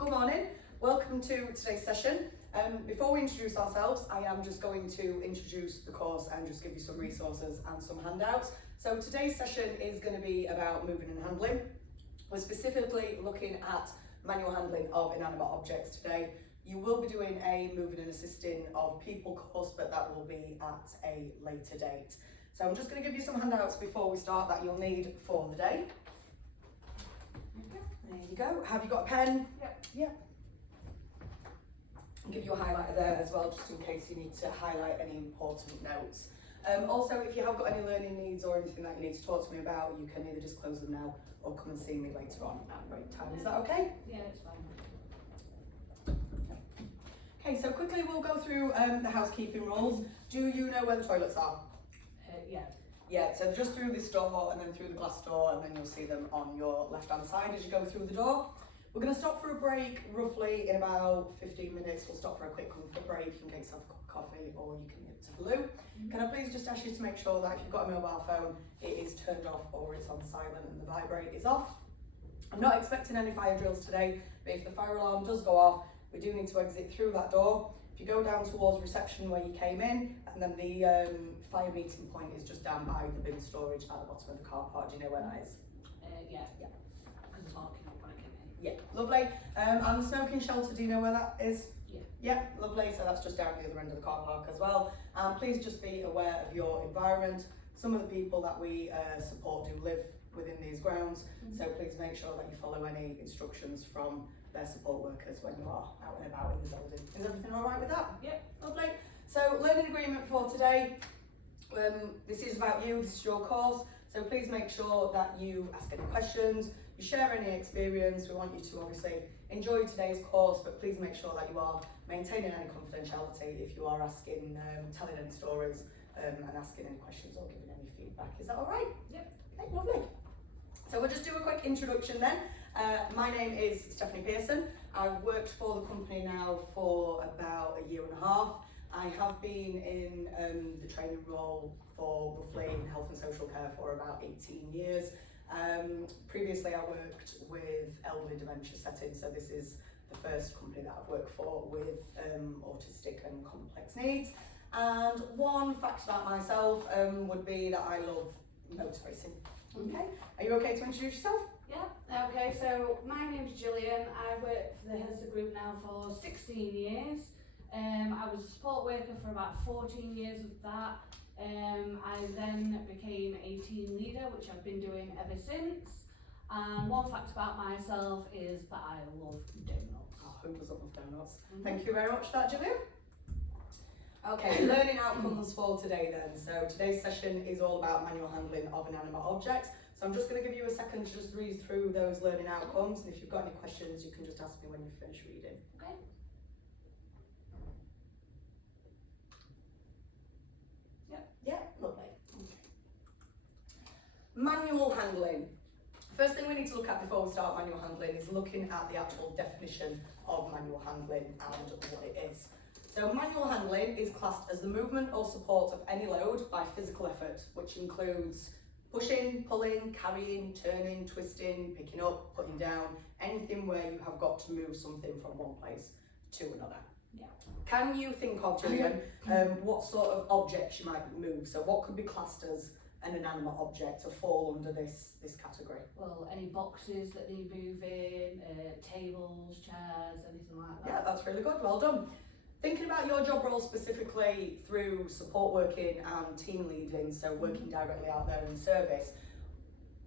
Good morning, welcome to today's session. Before we introduce ourselves, I am just going to introduce the course and just give you some resources and some handouts. So today's session is going to be about moving and handling. We're specifically looking at manual handling of inanimate objects today. You will be doing a moving and assisting of people course, but that will be at a later date. So I'm just going to give you some handouts before we start that you'll need for the day. There you go. Have you got a pen? Yep. I'll give you a highlighter there as well, just in case you need to highlight any important notes. Also, if you have got any learning needs or anything that you need to talk to me about, you can either disclose them now or come and see me later on at break time. Is that okay? Yeah, it's fine. Okay, so quickly we'll go through the housekeeping rules. Do you know where the toilets are? Yeah. Yeah, so just through this door and then through the glass door, and then you'll see them on your left-hand side as you go through the door. We're going to stop for a break roughly in about 15 minutes. We'll stop for a quick comfort break. You can get yourself a cup of coffee or you can nip to the loo. Can I please just ask you to make sure that if you've got a mobile phone, it is turned off or it's on silent and the vibrate is off. I'm not expecting any fire drills today, but if the fire alarm does go off, we do need to exit through that door. If you go down towards reception where you came in, and then the fire meeting point is just down by the bin storage at the bottom of the car park. Do you know where that is? Yeah. Because the parking lot when I came in. Yeah, lovely. And the smoking shelter, do you know where that is? Yeah. Yeah, lovely. So that's just down the other end of the car park as well. And please just be aware of your environment. Some of the people that we support do live within these grounds, so please make sure that you follow any instructions from their support workers when you are out and about in the building. Is everything all right with that? Yep. Lovely. So learning agreement for today. This is about you, this is your course, so please make sure that you ask any questions, you share any experience. We want you to obviously enjoy today's course, but please make sure that you are maintaining any confidentiality if you are asking, telling any stories and asking any questions or giving any feedback. Is that all right? Yep. Okay, lovely. So we'll just do a quick introduction then. My name is Stephanie Pearson. I've worked for the company now for about a year and a half. I have been in the training role for roughly in health and social care for about 18 years. Previously I worked with elderly dementia settings, so this is the first company that I've worked for with autistic and complex needs. And one fact about myself would be that I love motor racing. Okay, are you okay to introduce yourself? Yeah. Okay, so my name's Gillian. I worked for the Hesler Group now for 16 years. I was a support worker for about 14 years of that. I then became a team leader, which I've been doing ever since. And one fact about myself is that I love donuts. Oh, who doesn't love donuts? Thank you very much for that, Gillian. Okay, learning outcomes for today then. So today's session is all about manual handling of inanimate objects. So I'm just going to give you a second to just read through those learning outcomes, and if you've got any questions, you can just ask me when you finish reading. Okay. Yeah, lovely. Okay. Manual handling. First thing we need to look at before we start manual handling is looking at the actual definition of manual handling and what it is. So manual handling is classed as the movement or support of any load by physical effort, which includes pushing, pulling, carrying, turning, twisting, picking up, putting down, anything where you have got to move something from one place to another. Yeah. Can you think of, Gillian, what sort of objects you might move? So what could be classed as an inanimate object to fall under this category? Well, any boxes that need moving, tables, chairs, anything like that. Yeah, that's really good, well done. Thinking about your job role specifically through support working and team leading, so working directly out there in service,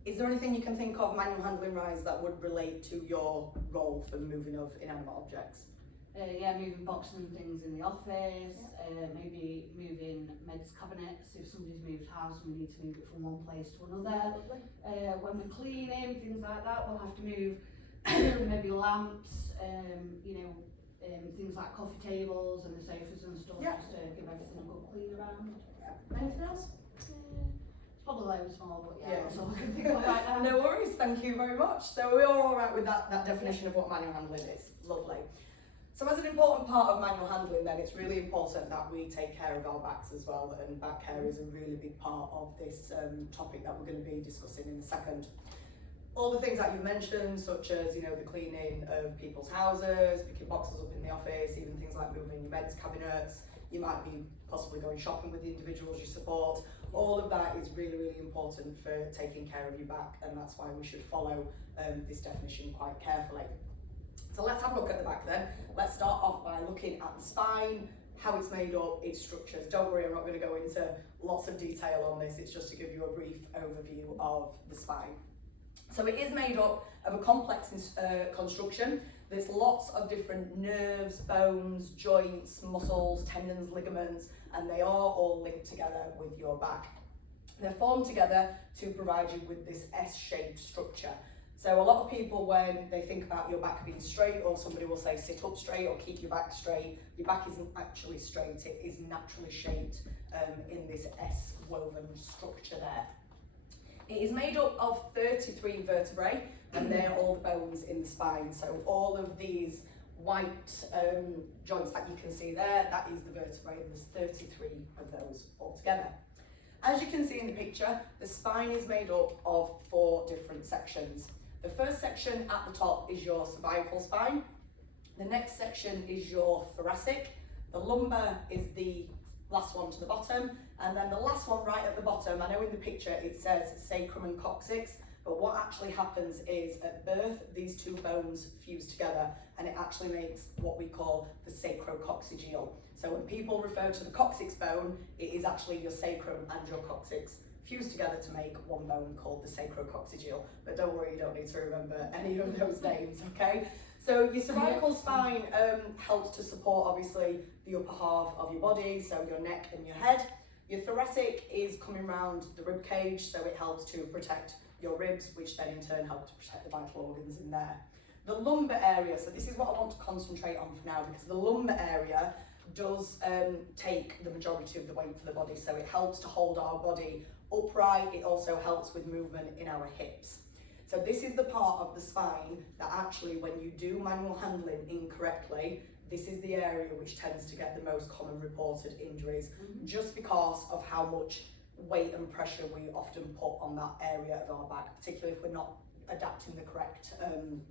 is there anything you can think of manual handling wise that would relate to your role for moving of inanimate objects? Yeah, moving boxes and things in the office, maybe moving meds cabinets if somebody's moved house and we need to move it from one place to another. When we're cleaning, things like that, we'll have to move maybe lamps, things like coffee tables and the sofas and stuff, just to give everything a good clean around. Anything else? It's probably loads more, but that's all I can think of right now. No worries, thank you very much. So we're all right with that definition of what manual handling is. Lovely. So as an important part of manual handling then, it's really important that we take care of our backs as well, and back care is a really big part of this topic that we're going to be discussing in a second. All the things that you mentioned, such as, you know, the cleaning of people's houses, picking boxes up in the office, even things like moving your meds cabinets, you might be possibly going shopping with the individuals you support. All of that is really, really important for taking care of your back, and that's why we should follow this definition quite carefully. So let's have a look at the back then. Let's start off by looking at the spine, how it's made up, its structures. Don't worry, I'm not going to go into lots of detail on this, it's just to give you a brief overview of the spine. So it is made up of a complex construction. There's lots of different nerves, bones, joints, muscles, tendons, ligaments, and they are all linked together with your back. They're formed together to provide you with this S-shaped structure. So a lot of people, when they think about your back being straight, or somebody will say sit up straight or keep your back straight, your back isn't actually straight, it is naturally shaped in this S-woven structure there. It is made up of 33 vertebrae, and they're all the bones in the spine. So all of these white joints that you can see there, that is the vertebrae. There's 33 of those altogether. As you can see in the picture, the spine is made up of 4 different sections. The first section at the top is your cervical spine. The next section is your thoracic. The lumbar is the last one to the bottom, and then the last one right at the bottom, I know in the picture it says sacrum and coccyx, but what actually happens is at birth these two bones fuse together and it actually makes what we call the sacrococcygeal. So when people refer to the coccyx bone, it is actually your sacrum and your coccyx fused together to make one bone called the sacrococcygeal. But don't worry, you don't need to remember any of those names, okay? So your cervical spine helps to support obviously the upper half of your body, so your neck and your head. Your thoracic is coming around the rib cage, so it helps to protect your ribs, which then in turn help to protect the vital organs in there. The lumbar area, so this is what I want to concentrate on for now, because the lumbar area does take the majority of the weight for the body, so it helps to hold our body upright. It also helps with movement in our hips. So this is the part of the spine that actually, when you do manual handling incorrectly, this is the area which tends to get the most common reported injuries, just because of how much weight and pressure we often put on that area of our back, particularly if we're not adapting the correct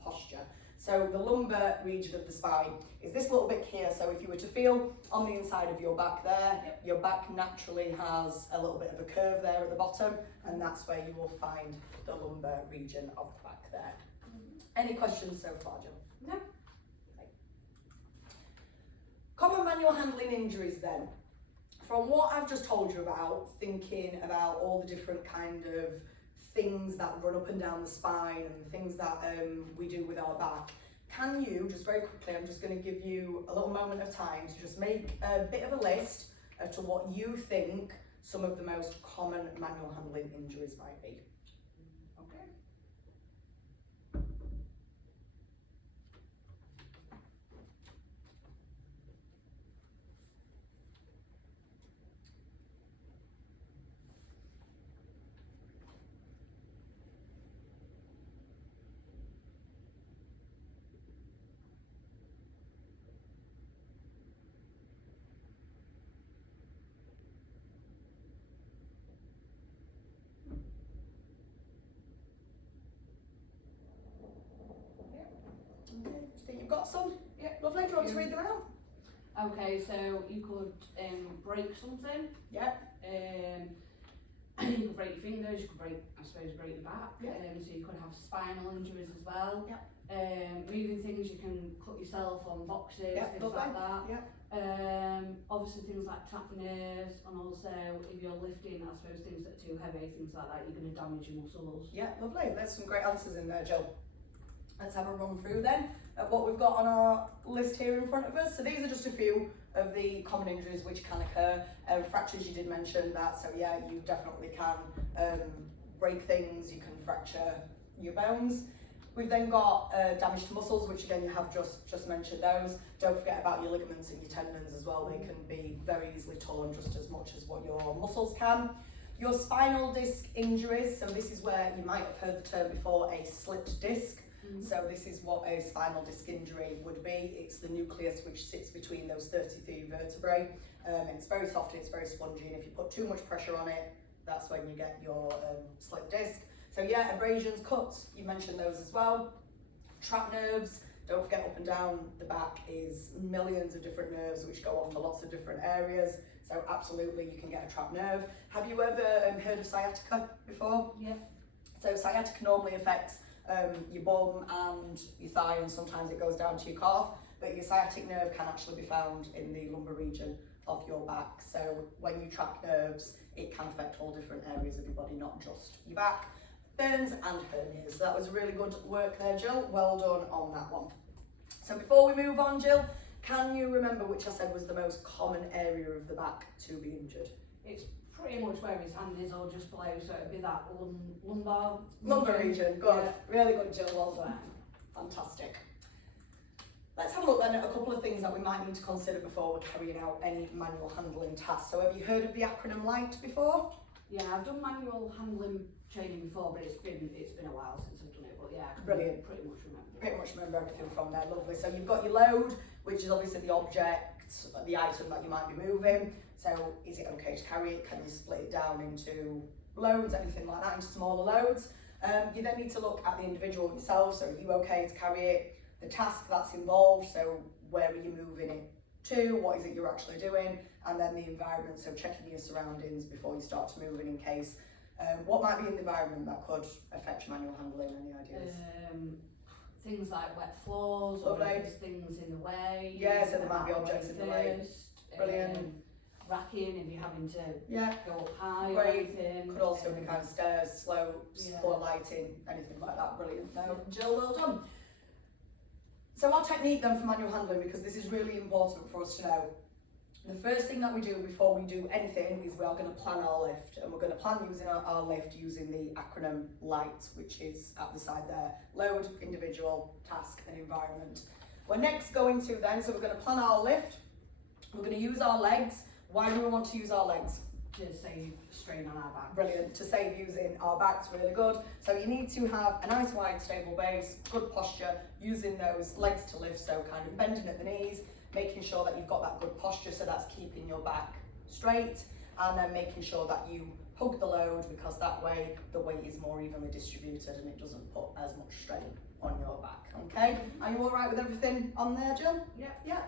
posture. So the lumbar region of the spine is this little bit here. So if you were to feel on the inside of your back there, your back naturally has a little bit of a curve there at the bottom, and that's where you will find the lumbar region of the back there. Any questions so far, Jill? No. Okay. Common manual handling injuries then. From what I've just told you about, thinking about all the different kind of things that run up and down the spine and things that we do with our back, can you, just very quickly, I'm just going to give you a little moment of time to just make a bit of a list as to what you think some of the most common manual handling injuries might be. Okay. Okay, do you think you've got some? Yeah, lovely. Do you want to read them out? Okay, so you could break something. Yeah. You could break your fingers, you could break, I suppose, break your back. Yeah. So you could have spinal injuries as well. Yeah. Moving things, you can cut yourself on boxes, Yeah, things lovely. like that. Yeah. Obviously things like trapped nerves, and also if you're lifting, I suppose, things that are too heavy, things like that, you're going to damage your muscles. Yeah, lovely. There's some great answers in there, Jill. Let's have a run through then at what we've got on our list here in front of us. So these are just a few of the common injuries which can occur. Fractures, you did mention that, so yeah, you definitely can break things, you can fracture your bones. We've then got damage to muscles, which again you have just mentioned those. Don't forget about your ligaments and your tendons as well. They can be very easily torn just as much as what your muscles can. Your spinal disc injuries, so this is where you might have heard the term before, a slipped disc. So this is what a spinal disc injury would be. It's the nucleus which sits between those 33 vertebrae, and it's very soft, it's very spongy, and if you put too much pressure on it, that's when you get your slipped disc. So yeah, abrasions, cuts, you mentioned those as well. Trap nerves, don't forget up and down the back is millions of different nerves which go off to lots of different areas. So absolutely you can get a trap nerve. Have you ever heard of sciatica before? Yeah. So sciatica normally affects your bum and your thigh, and sometimes it goes down to your calf, but your sciatic nerve can actually be found in the lumbar region of your back. So when you trap nerves, it can affect all different areas of your body, not just your back. Burns and hernias. So that was really good work there, Jill. Well done on that one. So before we move on, Jill, can you remember which I said was the most common area of the back to be injured? It's pretty much where his hand is or just below, so it'd be that lumbar region. Good. Yeah. Really good, Jill. Well done. Fantastic. Let's have a look then at a couple of things that we might need to consider before we're carrying out any manual handling tasks. So have you heard of the acronym LIGHT before? Yeah, I've done manual handling training before, but it's been a while since I've done it. But yeah, I can Brilliant. pretty much remember. Pretty much remember everything from there. Lovely. So you've got your load, which is obviously the object, the item that you might be moving. So is it okay to carry it? Can you split it down into loads, anything like that, into smaller loads? You then need to look at the individual yourself. So are you okay to carry it? The task that's involved, so where are you moving it to? What is it you're actually doing? And then the environment, so checking your surroundings before you start to move in case. What might be in the environment that could affect your manual handling? Any ideas? Things like wet floors, or if there's things in the way. Yeah, so there might be objects in the way. Brilliant. Racking if you're having to go up high. Great. Or anything. Could also be kind of stairs, slopes, poor lighting, anything like that. Brilliant. No, Jill, well done. So our technique then for manual handling, because this is really important for us to know. The first thing that we do before we do anything is we are going to plan our lift, and we're going to plan using our lift using the acronym LIGHT, which is at the side there: load, individual, task and environment. We're next going to then, so we're going to plan our lift, we're going to use our legs. Why do we want to use our legs? To save strain on our back. Brilliant, to save using our backs, really good. So you need to have a nice wide stable base, good posture, using those legs to lift, so kind of bending at the knees, making sure that you've got that good posture, so that's keeping your back straight, and then making sure that you hug the load, because that way the weight is more evenly distributed and it doesn't put as much strain on your back. Okay, are you all right with everything on there, Jill? Yeah.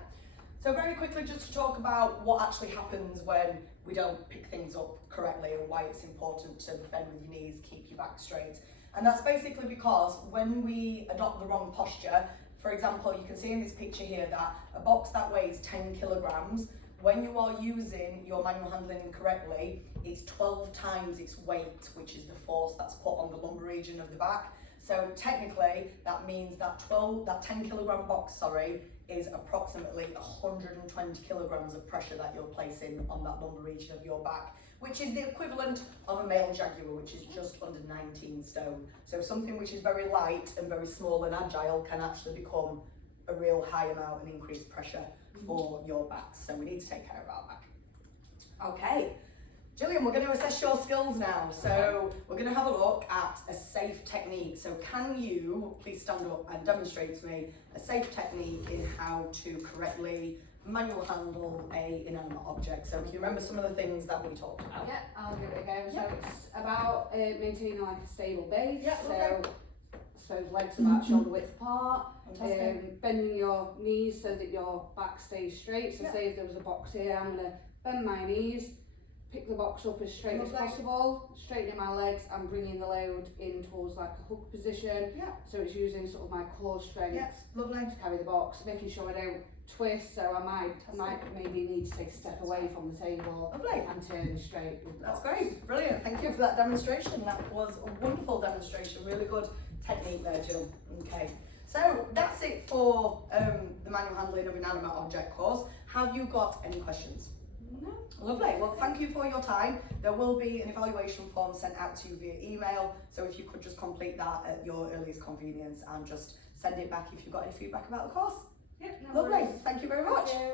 So very quickly, just to talk about what actually happens when we don't pick things up correctly, and why it's important to bend with your knees, keep your back straight. And that's basically because when we adopt the wrong posture, for example, you can see in this picture here that a box that weighs 10 kilograms, when you are using your manual handling incorrectly, it's 12 times its weight, which is the force that's put on the lumbar region of the back. So technically, that means that 10 kilogram box, is approximately 120 kilograms of pressure that you're placing on that lumbar region of your back, which is the equivalent of a male jaguar, which is just under 19 stone. So something which is very light and very small and agile can actually become a real high amount and increased pressure for your back. So we need to take care of our back. Okay, Gillian, we're going to assess your skills now. So we're going to have a look at a safe technique. So can you please stand up and demonstrate to me a safe technique in how to correctly manual handle a inanimate object? So can you remember some of the things that we talked about? Yeah, I'll give it a go. So it's about maintaining like a stable base. Yeah, okay. So legs about shoulder width apart. Fantastic. Bending your knees so that your back stays straight. So say if there was a box here, I'm going to bend my knees, pick the box up as straight as possible, straightening my legs and bringing the load in towards like a hook position. Yeah. So it's using sort of my core strength to carry the box, making sure I don't twist, so I might maybe need to take a step away from the table and turn straight. That's great, brilliant. Thank you for that demonstration. That was a wonderful demonstration, really good technique there, Jill. Okay, so that's it for the manual handling of inanimate object course. Have you got any questions? No. Lovely. Well, thank you for your time. There will be an evaluation form sent out to you via email, so if you could just complete that at your earliest convenience and just send it back if you've got any feedback about the course. Yep, no Lovely. worries. Thank you very much. Thank you.